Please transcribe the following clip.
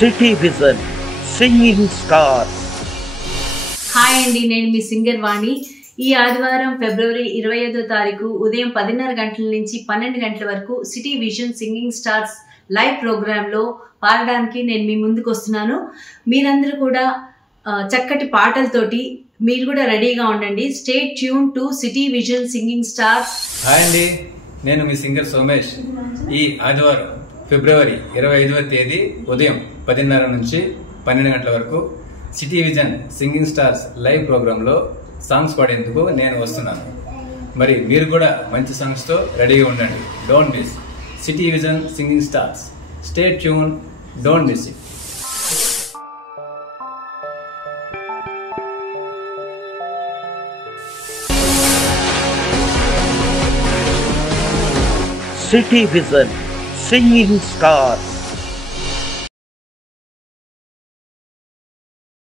City vision singing stars. Hi అండి, నేను మీ singer వాణి. ఈ ఆదివారం ఫిబ్రవరి 25వ తారీఖు ఉదయం 10:30 గంటల నుంచి 12 గంటల వరకు city vision singing stars live ప్రోగ్రాంలో పాడడానికి నేను మీ ముందుకు వస్తున్నాను. మీరందరూ కూడా చక్కటి పాటలతోటి మీరు కూడా రెడీగా ఉండండి. Stay tune to city vision singing stars. Hi అండి, నేను మీ సింగర్ సోమేష్. ఈ ఆదివారం ఫిబ్రవరి 25వ తేదీ ఉదయం 10:30 నుంచి 12 గంటల వరకు city vision singing stars live ప్రోగ్రాంలో సాంగ్స్ పాడేందుకు నేను వస్తున్నాను. మరి మీరు కూడా మంచి సాంగ్స్తో రెడీగా ఉండండి. Don't miss city vision singing stars. Stay tune, don't miss it. City vision singing stars.